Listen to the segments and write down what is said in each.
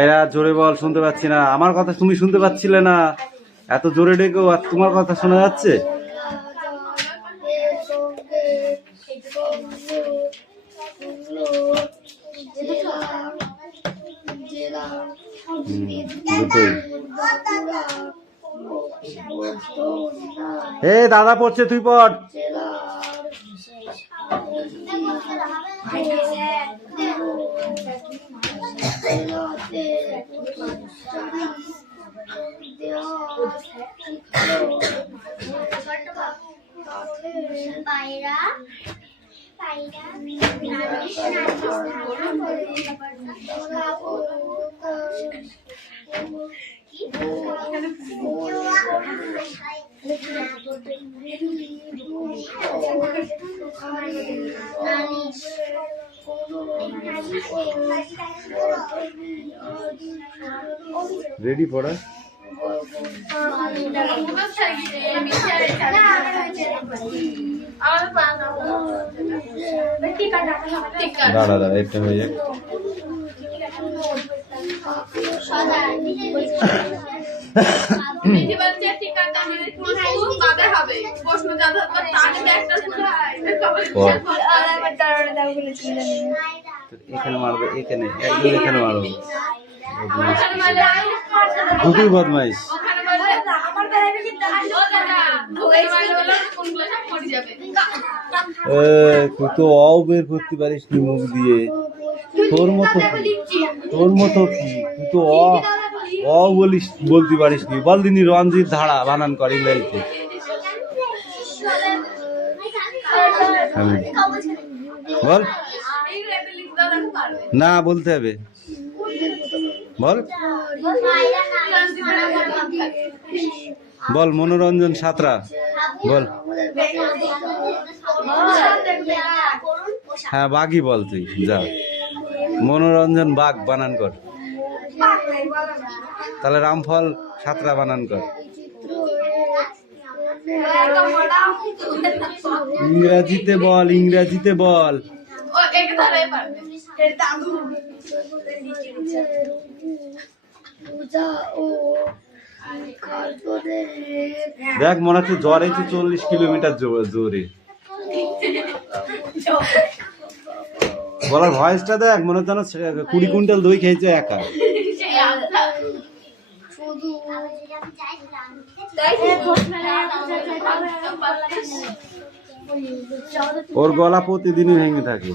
এরা জোরে বল, শুনতে পাচ্ছি না। আমার কথা তুমি শুনতে পাচ্ছিলে না, এত জোরে ডেকেও আর তোমার কথা শোনা যাচ্ছে। এ দাদা পড়ছে, তুই পড়। রেডি পড়া? দাঁড়া দাঁড়া, একটা হয়ে যায়। এখানে মারবে, এখানে একদম এখানে মারবে। দুটোই বদমাইশ। তুই তো অও বের করতে পারিস নি মুখ দিয়ে। তোর মতো কি, তুই তো অ বলিস, বলতে পারিস নি। বল দিনি রঞ্জিত ধারা বানান কর ইংরেজিতে। বল না, বলতে হবে। বল বল মনোরঞ্জন সাঁতরা বল। হ্যাঁ বাঘই বল তুই, যা। মনোরঞ্জন বাঘ বানান কর। তাহলে রামফল সাঁতরা বানান কর। ইংরাজিতে বল, ইংরাজিতে বল। দেখ মনে হচ্ছে জ্বর হয়েছে 40 কিলোমিটার জোরে। বলার ভয়েসটা দেখ, মনে হচ্ছে 20 কুইন্টাল দই খেয়েছে একা। ওর গলা প্রতিদিনই ভেঙে থাকে।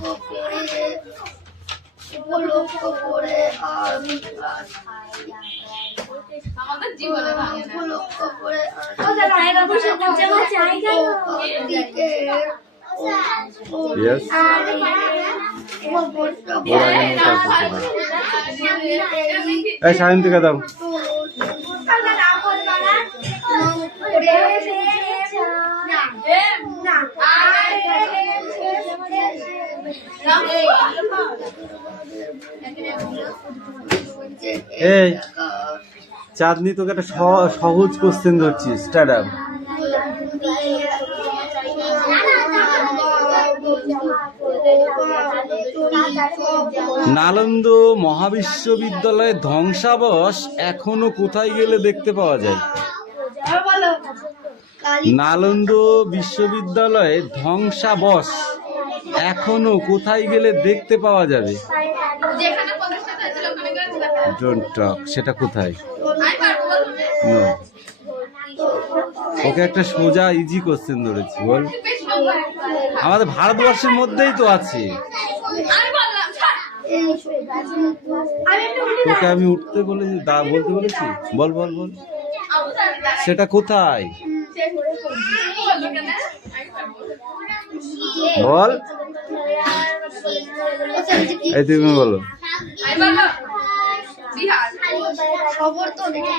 সায়ন থেকে দাও। এই চাঁদনি, তোকে একটা সহজ কোশ্চেন ধরছি, স্টার্ট আপ। নালন্দা মহাবিশ্ববিদ্যালয়ের ধ্বংসাবশ এখনো কোথায় গেলে দেখতে পাওয়া যায়? নালন্দা বিশ্ববিদ্যালয়ের ধ্বংসাবশ এখনো কোথায় গেলে দেখতে পাওয়া যাবে? ডোন্ট টক, সেটা কোথায়? ওকে একটা সোজা ইজি কোশ্চেন ধরেছি, বল। আমাদের ভারতবর্ষের মধ্যেই তো আছে। তোকে আমি উঠতে বলেছি, বলতে বলেছি, বল বল বল, সেটা কোথায়? বল, এই তুমি বলো।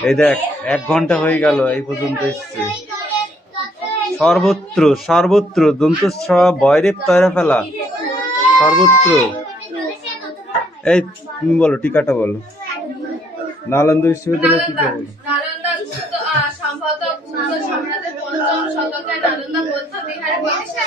এই দেখ 1 ঘন্টা হয়ে গেল এই পর্যন্ত এসছে। সর্বত্র সর্বত্র দন্তস্ব বয়রে তৈরা ফেলা সর্বত্র। এই তুমি বলো টিকাটা বলো, নালন্দা বিশ্ববিদ্যালয়ের টিকা বলো। সম্ভবত গুপ্ত সম্রাটের পঞ্চম শতকে নালন্দা বৌদ্ধ বিহারে প্রতিষ্ঠা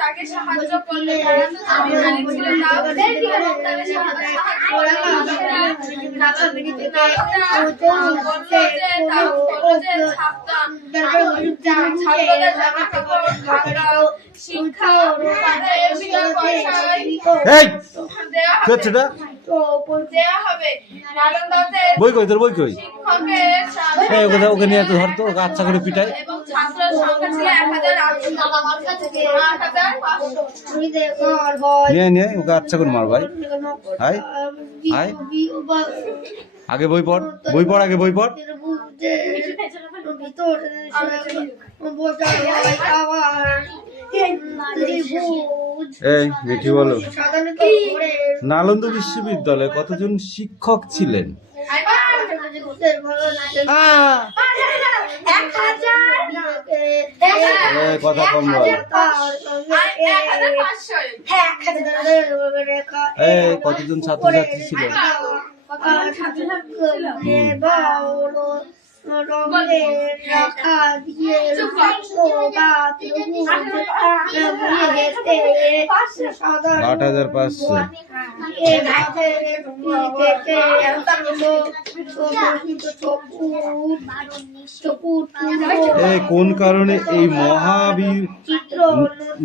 তাকে সাহায্য করলে শিক্ষা বই কই তোর বই কই? ওকে নিয়ে তো ধরতো ওকে আচ্ছা করে পিটাই। নিয়ে ওকে আচ্ছা করে মার ভাই। হাই হাই আগে বই পড়, বই পড়, আগে বই পড়। এই মিঠি বলো, নালন্দা বিশ্ববিদ্যালয়ে কতজন শিক্ষক ছিলেন? কথা কম বল। কতজন ছাত্রছাত্রী ছিলেন? রাখা দিয়ে 8500। কোন কারণে এই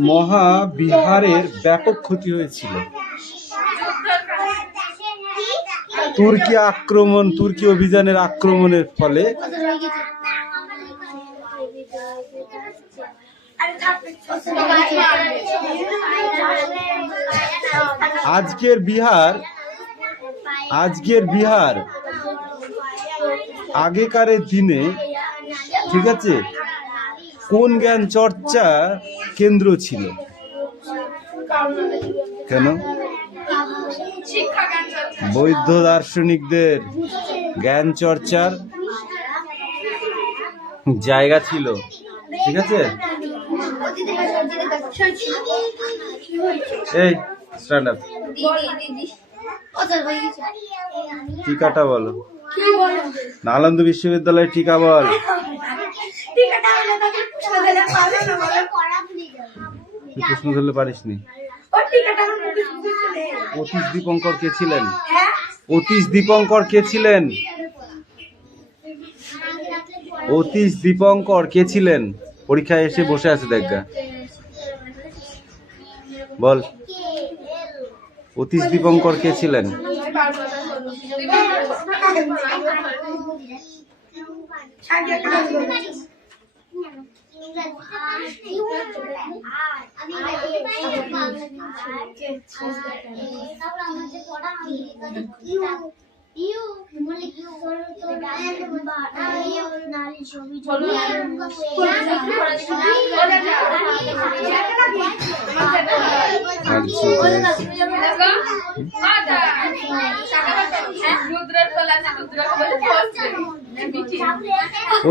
মহাবিহারের ব্যাপক ক্ষতি হয়েছিল? তুর্কি অভিযানের আক্রমণের ফলে। আজকের বিহার আগেকারের দিনে, ঠিক আছে, কোন জ্ঞান চর্চা কেন্দ্র ছিল? কেন? বৌদ্ধ দার্শনিকদের জ্ঞান চর্চার জায়গা ছিল, ঠিক আছে। এই স্ট্যান্ড আপ, টিকাটা বলো। নালন্দা বিশ্ববিদ্যালয়ের টিকা বল। প্রশ্ন ধরলে পারিসনি। অতীশ দীপঙ্কর কে ছিলেন? অতীশ দীপঙ্কর কে ছিলেন? অতীশ দীপঙ্কর কে ছিলেন? পরীক্ষায় এসে বসে আছে দেখা, বল। অতীশ দীপঙ্কর কে ছিলেন?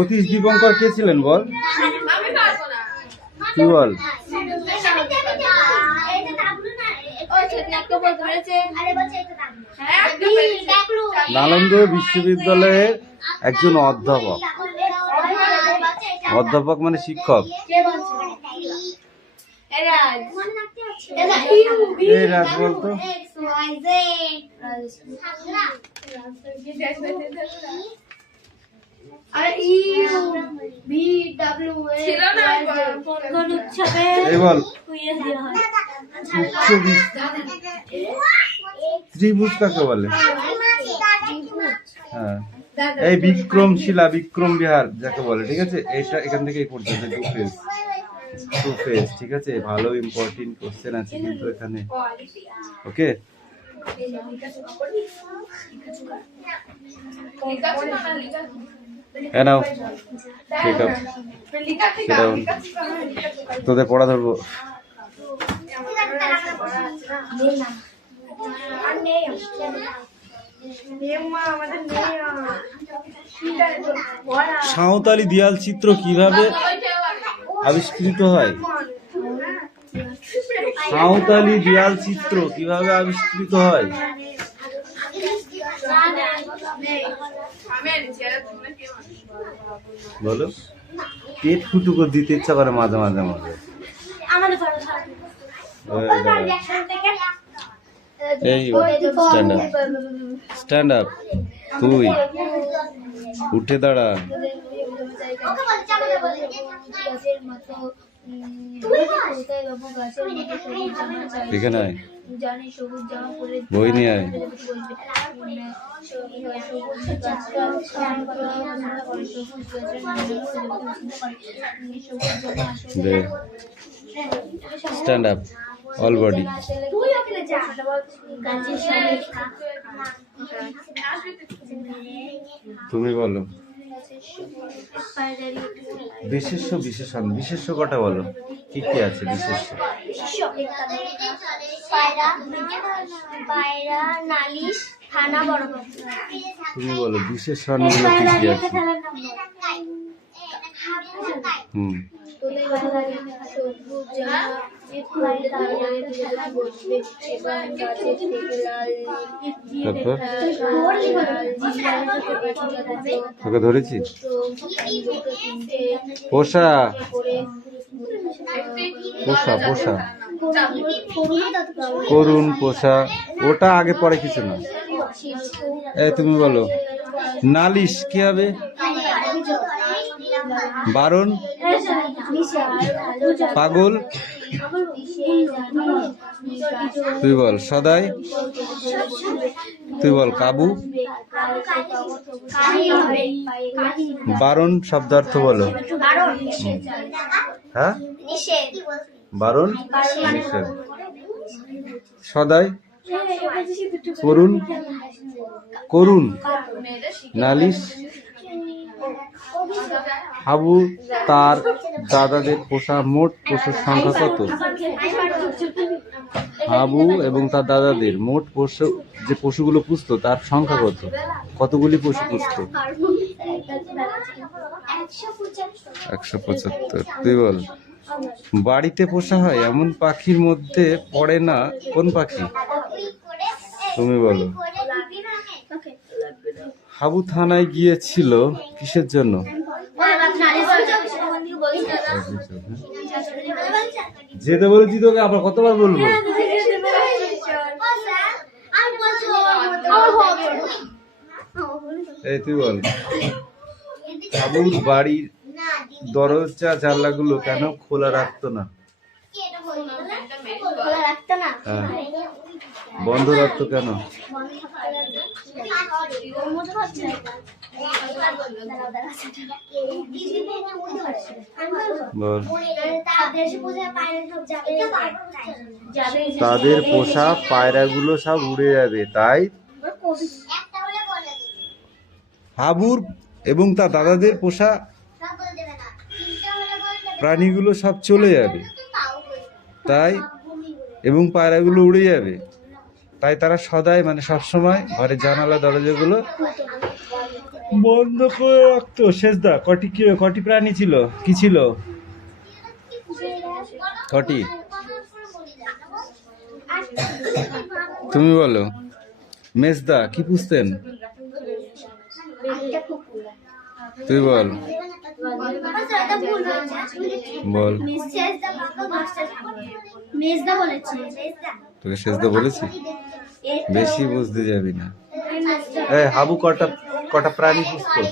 অতীশ দীপঙ্কর কে ছিলেন বল, কি বল? নালন্দা বিশ্ববিদ্যালয়ের একজন অধ্যাপক। অধ্যাপক মানে শিক্ষক। এই রাজ বলতো। এই বল, ত্রিভুজ কাকে বলে? হ্যাঁ, এই বিক্রমশিলা, বিক্রম বিহার যাকে বলে, ঠিক আছে। এইটা এখান থেকে এই পর্যন্ত টু ফেজ, ঠিক আছে। ভালো ইম্পর্টেন্ট কোশ্চেন আছে কিন্তু এখানে, ওকে। হ্যাঁ নাও, ঠিক আছে, সেটাও তোদের পড়া ধরবো। সাঁওতালি দেয়াল চিত্র কিভাবে আবিষ্কৃত হয়? সাঁওতালি দেয়াল চিত্র কিভাবে আবিষ্কৃত হয়? বলো। পেট ফুটু করে দিতে ইচ্ছা করে মাঝে মাঝে মাঝে। এই স্ট্যান্ড আপ, স্ট্যান্ড আপ, তুই উঠে দাঁড়া। এখানে আয়, বই নিয়ে আয়। দে, স্ট্যান্ড আপ, অল বডি। তুমি বলো। বিশেষ্য বিশেষণ, বিশেষ্য কটা বলো, কি কি আছে বিশেষ্য? তুমি বলো বিশেষণ গুলো কি কি আছে? তোকে ধরেছি। পোষা, পোষা, পোষা, করুণ, পোষা, ওটা আগে পরে কিছু না। এই তুমি বলো নালিশ কি হবে? বারণ, পাগল, তুই বল সদাই, তুই বল কাবু। বারণ শব্দার্থ বলো। হ্যাঁ, বারণ নিষেধ। সদাই, করুণ, করুণ, নালিশ। হাবু তার দাদাদের পোষা মোট পশুর সংখ্যা কত? হাবু এবং তার দাদাদের মোট পশু, যে পশুগুলো পুষত তার সংখ্যা কত? কতগুলি পশু পুষত? 175। তুই বল বাড়িতে পোষা হয় এমন পাখির মধ্যে পড়ে না কোন পাখি? তুমি বলো। হাবু থানায় গিয়েছিল কিসের জন্য? যেতে বলেছি তোকে, আবার কতবার বলবো? এই তুই বল হাবুর বাড়ির দরজা জানলাগুলো কেন খোলা রাখতো না? হ্যাঁ, বন্ধ রাখতো কেন? বল। তাদের পোষা পায়রাগুলো সব উড়ে যাবে, তাই হাবুর এবং তার দাদাদের পোষা প্রাণীগুলো সব চলে যাবে, তাই এবং পায়রাগুলো উড়ে যাবে, তাই তারা সদাই মানে সবসময় ঘরের জানালা দরজাগুলো বন্ধ করে রাখতো। শেষদা কটি প্রাণী ছিল? কি ছিল? কটি? তুমি বলো। মেজদা কি পুষতেন? তুই বল। বল। তোকে শেষদা বলেছি? বেশি বুঝতে যাবি না। হাবু কটা প্রাণী পুষতো?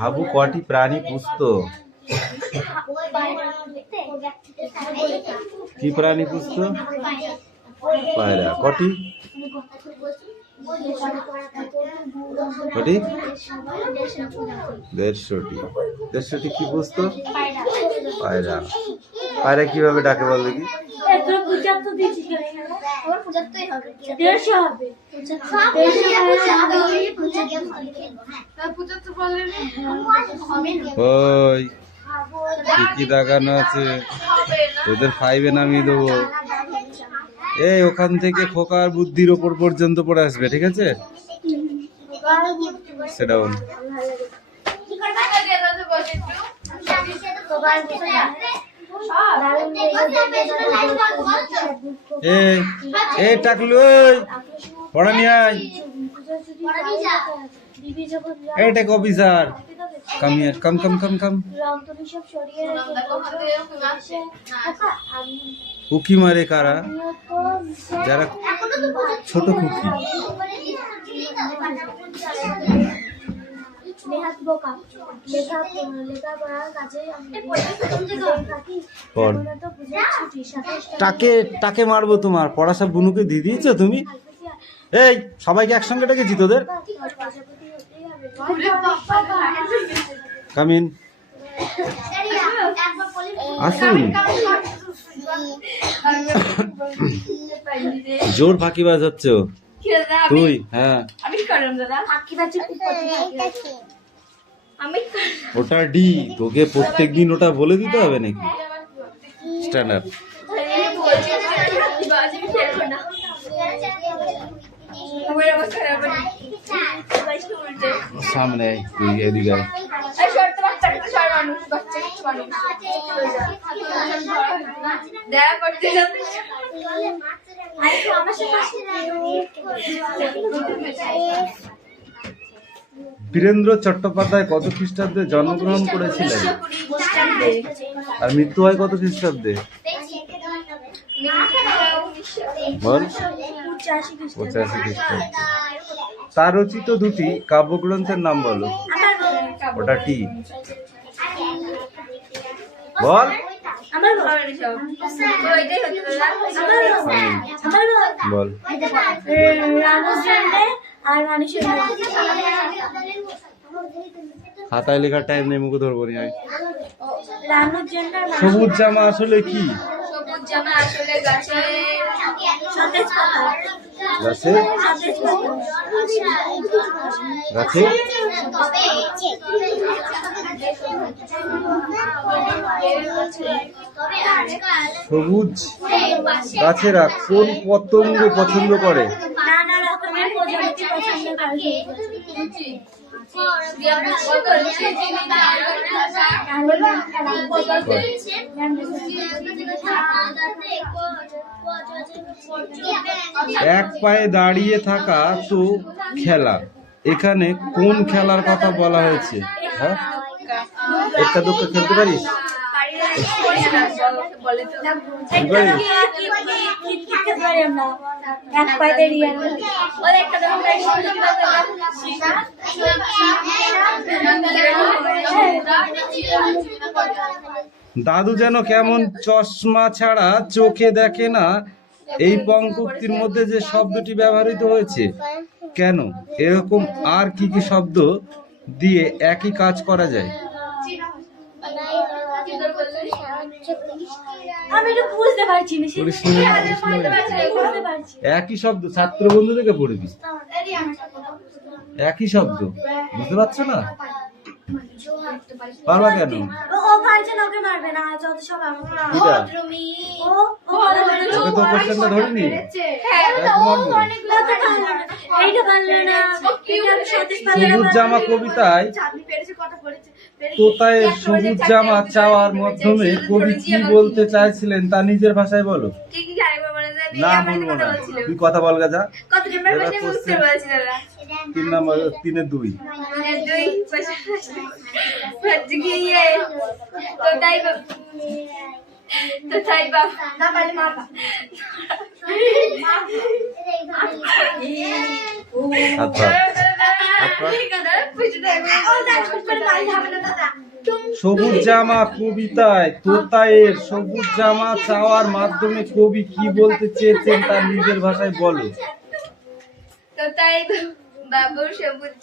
হাবু কটি প্রাণী পুষতো? কি প্রাণী পুষতো? পায়রা। কটি? কটি? 150টি। 150টি কি পুষতো? পায়রা। পায়রা কিভাবে ডাকে বল দেখি? পুজো তো বললেন ওই কি দেখানো আছে, হবে না। তোদের 5-এ নামিয়ে দেবো। এই ওখান থেকে খোকার বুদ্ধির ওপর পর্যন্ত পড়ে আসবে, ঠিক আছে? সেটা বল। এ টাকলু, ওই পড়া নিয়ে আয়। এই take officer, come here, come come come come. Cookie মারে কারা? যারা ছোট কুকি। পড়। টাকে মারবো তোমার, পড়া সব বুনুকে দিয়ে দিয়েছো তুমি? এই সবাইকে একসঙ্গে ডেকেছি তোদের। কামিন, আসুন। জোর ফাঁকিবাজ হচ্ছে ও। তুই? হ্যাঁ, ওটা ডি, তোকে প্রত্যেকদিন ওটা বলে দিতে হবে নাকি? স্ট্যান্ডার্ড। সামনে তুই এদিকে আয়। বীরেন্দ্র চট্টোপাধ্যায় কত খ্রিস্টাব্দে জন্মগ্রহণ করেছিলেন আর মৃত্যু হয় কত খ্রিস্টাব্দে? বল। 85 খ্রিস্টাব্দে। তার রচিত দুটি কাব্যগ্রন্থের নাম বলো। ওটা টি, বল। বল। খাতায় লেখার টাইম নেই, মুখে ধরবো নি। সবুজ জামা আসলে কি? সবুজ জামা আসলে গাছে গাছে সবুজ গাছেরা কোন পতঙ্গ পছন্দ করে? এক পায়ে দাঁড়িয়ে থাকা তো খেলা, এখানে কোন খেলার কথা বলা হয়েছে? হ্যাঁ, একটা দোকা খেলতে পারিস? দাদু যেন কেমন চশমা ছাড়া চোখে দেখে না, এই পঙ্ক্তির মধ্যে যে শব্দটি ব্যবহৃত হয়েছে কেন? এরকম আর কি কি শব্দ দিয়ে একই কাজ করা যায়? একই শব্দ, ছাত্র বন্ধু থেকে পড়বি। একই শব্দ বুঝতে পারছো না? পারবা কেন? ধরিনি। সবুজ জামা কবিতায় তোতায়ের সবুজ জামা চাওয়ার মাধ্যমে কবি কি বলতে চাইছিলেন তা নিজের ভাষায় বলো। না বলবো না, তুই কথা বল গা। যা 3 নম্বর, 3-এর 2। সবুজ জামা কবিতায় তোতায়ের সবুজ জামা চাওয়ার মাধ্যমে কবি কি বলতে চেয়েছেন তা নিজের ভাষায় বলো। তোতাই বাবু সবুজ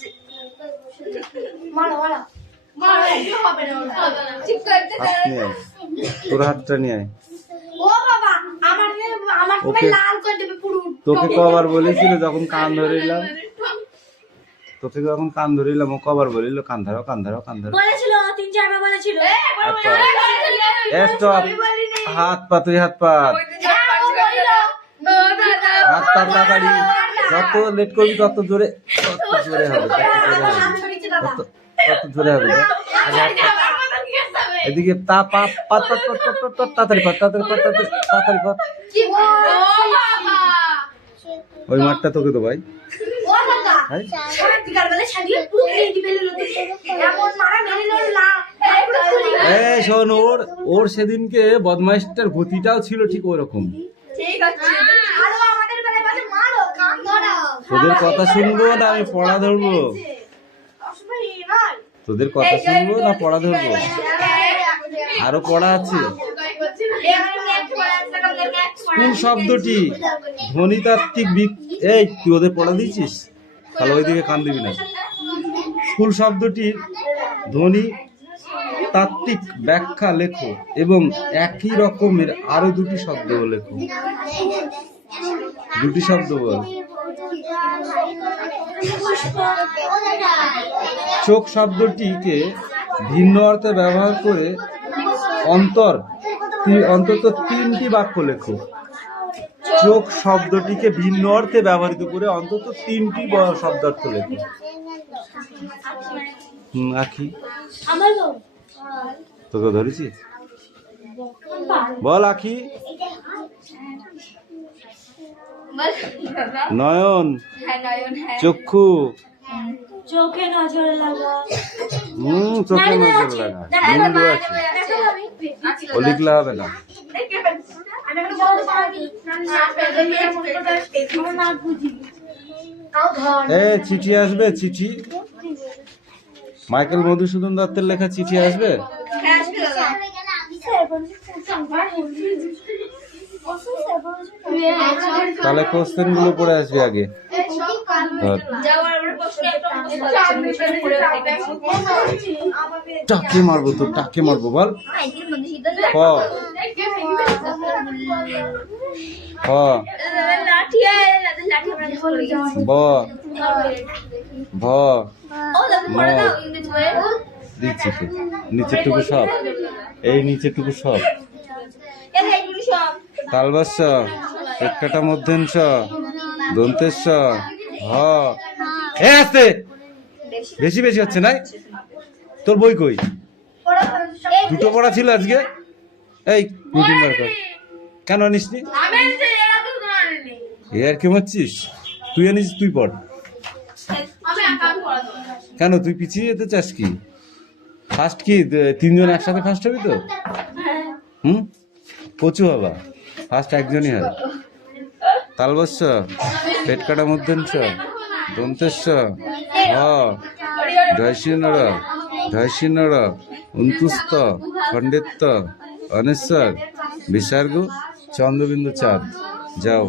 তোর হাতটা নিয়ে আয়। ও বাবা, আমার লাল করে দেবে পুরো। তোকে কবার বলেছিল যখন কান ধরিলাম, তোকে যখন কান ধরিলাম ও কবার বলিল কান ধরো কান ধরো কান ধরো? বলেছিল 3-4 বার বলেছিল। স্টপ, হাত পা, তুই হাত পা, হাত পা তাড়াতাড়ি, যত লেট করবি তত জোরে, তত জোরে হবে, তত জোরে হবে। এদিকে তা পা পা তাড়াতাড়ি পা, তাড়াতাড়ি পা, তাড়াতাড়ি পা। ওই মাঠটা তোকে তো ভাই। এই শোন, ওর সেদিনকে বদমাইশটার গতিটাও ছিল ঠিক ওরকম। তোদের কথা শুনবো না আমি পড়া ধরবো? তোদের কথা শুনবো না পড়া ধরবো? আরো পড়া আছে। স্কুল শব্দটি ধ্বনিতাত্ত্বিক এই তুই ওদের পড়া দিয়েছিস? তাহলে ওইদিকে কান দিবি না। স্কুল শব্দটির ধ্বনি তাত্ত্বিক ব্যাখ্যা লেখো এবং একই রকমের আরো দুটি শব্দ লেখো। দুটি শব্দ বল। চোখ শব্দটিকে ভিন্ন অর্থে ব্যবহার করে অন্তত 3টি বাক্য লেখো। চোখ শব্দটিকে ভিন্ন অর্থে ব্যবহৃত করে অন্তত 3টি শব্দার্থ লেখো। আখি তোকে ধরেছি, বল আখি। নয়ন, চক্ষু, চোখে নজর লাগা। চোখে নজর লাগা বিন্দু আছে, ও লিখলে হবে না। চিঠি আসবে, চিঠি মাইকেল মধুসূদন দত্তের লেখা চিঠি আসবে। তাহলে কোশ্চেন গুলো পড়ে আসবে আগে। টাকে মারবো তো, টাকে মারবো বল। ক খ ব ভ ম। দিচ্ছি তো, নিচেরটুকু সব, এই নিচেরটুকু সব। তালবাস্য, পেটকাটা মধ্যাংশ, দন্তেশ্ব, হ। আসতে বেশি বেশি হচ্ছে না? তোর বই কই? দুটো পড়া ছিল আজকে। এই রুটিন বার কর। কেন আনিসনি? আর কি মারছিস? তুই আনিস, তুই পড়। কেন তুই পিছিয়ে যেতে চাস কি? ফার্স্ট কি 3 জন একসাথে ফার্স্ট হবি তো? কচু বাবা, ফার্স্ট একজনই হয়। তালবস্য, পেটকাটা মধ্যাংশ, দন্তেশ্ব, হ, ঢয়সিনর, ঢয়সিনর, অন্তুস্ত, খণ্ডেত্ব, অনেশ্বর, বিসর্গ, চন্দ্রবিন্দু চাঁদ। যাও,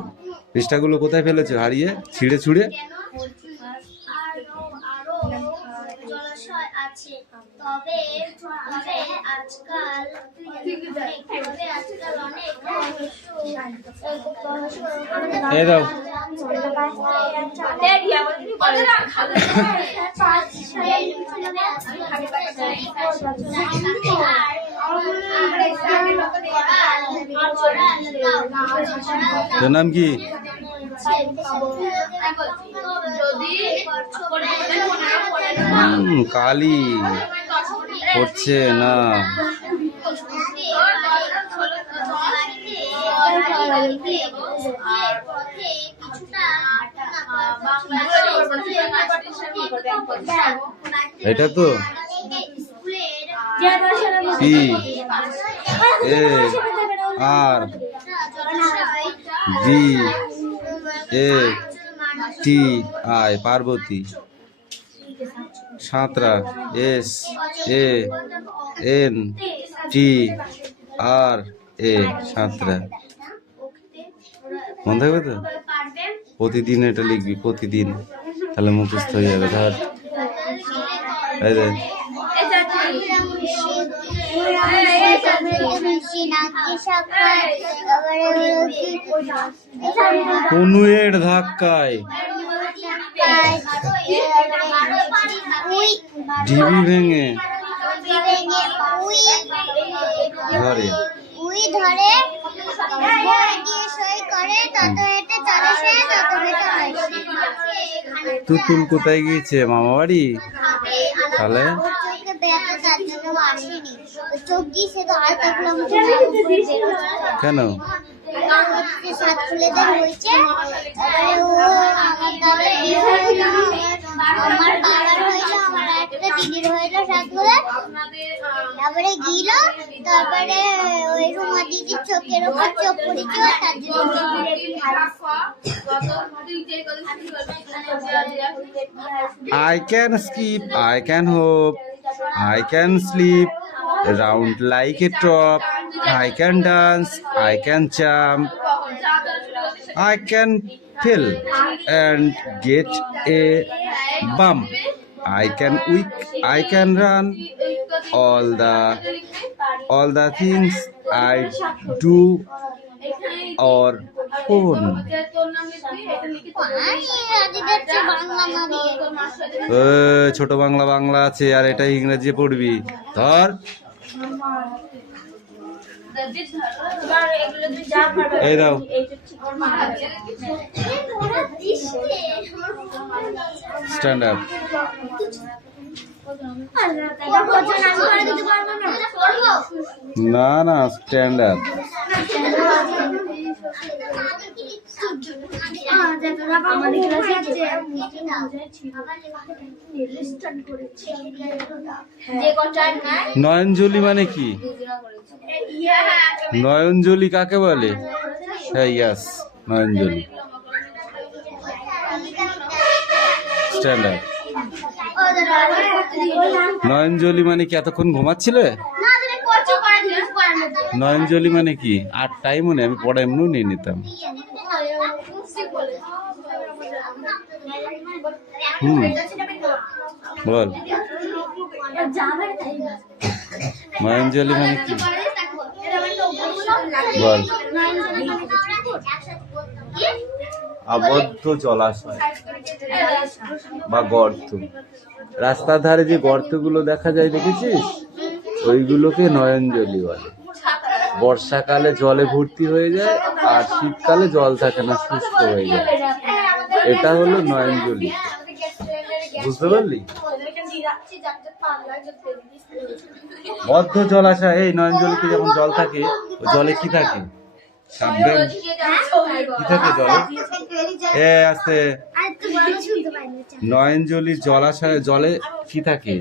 পৃষ্ঠাগুলো কোথায় ফেলেছো হারিয়ে, ছিঁড়ে ছুঁড়ে? এই দাও। তোর নাম কি? কালী পড়ছে না। এটা তো P A R D A T I, Parbati. Santra, S A N T R A, Santra. মনে থাকবে তো? প্রতিদিন এটা লিখবি, প্রতিদিন, তাহলে মুখস্থ হয়ে যাবে। ধর এই কনুয়ের ধাক্কায় ঢিবি ভেঙে ধরে তুতুল কোথায় গিয়েছে? মামা বাড়ি। তাহলে কেন? আমার বাবার হইলো, আমার একটা দিদির হইলো সাতগুলো, তারপরে গিল, তারপরে ওই রুমা দিদির চোখের উপর চোখ পড়েছিল, তার জন্য I can skip, I can hop, I can sleep, round like a top, I can dance, I can jump, I can fell and get a bump, I can weak, I can run, all the things I do or own. ছোট বাংলা বাংলা আছে আর এটা ইংরেজি পড়বি। ধর এই দাও। Stand up. না না, স্ট্যান্ড আপ। নয়নজলি মানে কি? নয়নজলি কাকে বলে? হ্যাঁ, ইয়াস, নয়নজলি। Stand up. নয়নজলি মানে কি? এতক্ষণ ঘুমাচ্ছিলে? নয়নজলি মানে কি? আর টাইম মনে আমি পড়া এমনিও নিয়ে নিতাম। বল নয়নজলি মানে কি? বল। আবদ্ধ জলাশয় বা গর্ত। রাস্তার ধারে যে গর্তগুলো দেখা যায় দেখেছিস, ওইগুলোকে নয়নজলি বলে। বর্ষাকালে জলে ভর্তি হয়ে যায় আর শীতকালে জল থাকে না, শুষ্ক হয়ে যায়। এটা হলো নয়নজলি, বুঝতে পারলি? বদ্ধ জলাশয়। এই নয়নজলিতে যখন জল থাকে, ওই জলে কি থাকে? কি থাকে জলে? আস্তে। নয়নজলি জলাশয় জলে কি থাকে?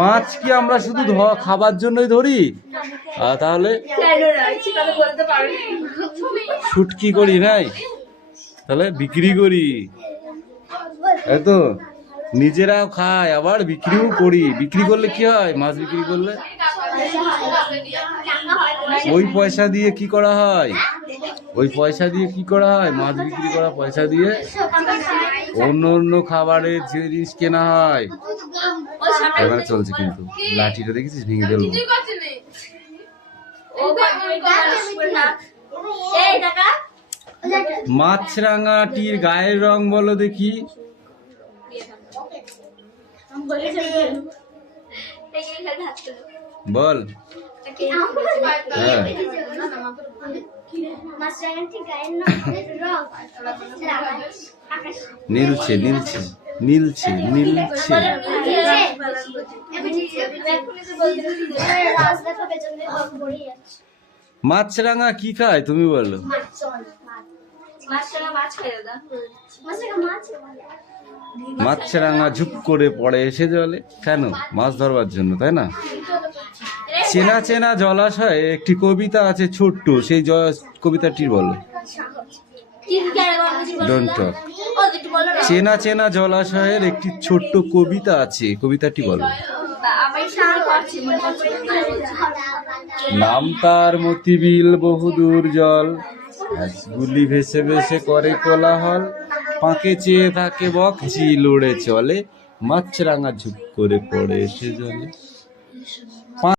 মাছ কি আমরা শুধু খাবার জন্যই ধরি? তাহলে শুটকি করি নাই, তাহলে বিক্রি করি, এতো নিজেরাও খাই আবার বিক্রিও করি। বিক্রি করলে কি হয়? মাছ বিক্রি করলে ওই পয়সা দিয়ে কি করা হয়? ওই পয়সা দিয়ে কি করা হয়? মাছ বিক্রি করা পয়সা দিয়ে অন্য অন্য খাবারের জিনিস কেনা হয়। এবারে চলছে কিন্তু লাঠিটা দেখেছিস? ভেঙে দিল। মাছরাঙাটির গায়ের রং বলো দেখি। বল। হ্যাঁ, নীলছে নীলছে নীলছে নীলছে। মাছরাঙা কি খায় তুমি বলো? মাছরাঙা ঝুপ করে পড়ে এসে জলে। কেন? মাছ ধরবার জন্য, তাই না? চেনা চেনা জলাশয়ে একটি কবিতা আছে ছোট্ট, সেই কবিতাটি বলো। Don't talk. চেনা চেনা জলাশয়ের একটি ছোট্ট কবিতা আছে, কবিতাটি বলো। নাম তার মতিবিল, বহুদূর জল, গুলি ভেসে ভেসে করে কোলাহল, পাকে চেয়ে থাকে বক, চিল উড়ে চলে, মাছরাঙা ঝুপ করে পড়ে এসে জলে।